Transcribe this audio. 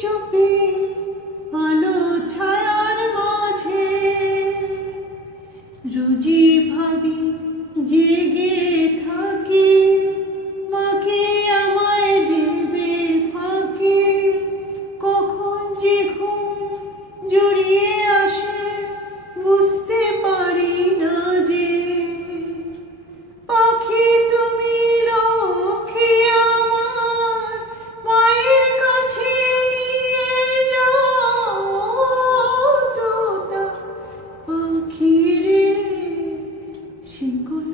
চুপি আলো ছায়ার মাঝে রোজি ভাবি জেগে থাকি মাকে আমায় দেবে ফাঁকি কখন যে ঘুম জড়িয়ে আসে বুঝতে পারি না যে পাখি তুমি লক্ষ্মী আমার মায়ের কাছে নিয়ে যাও তোতা পাখি রে শিকল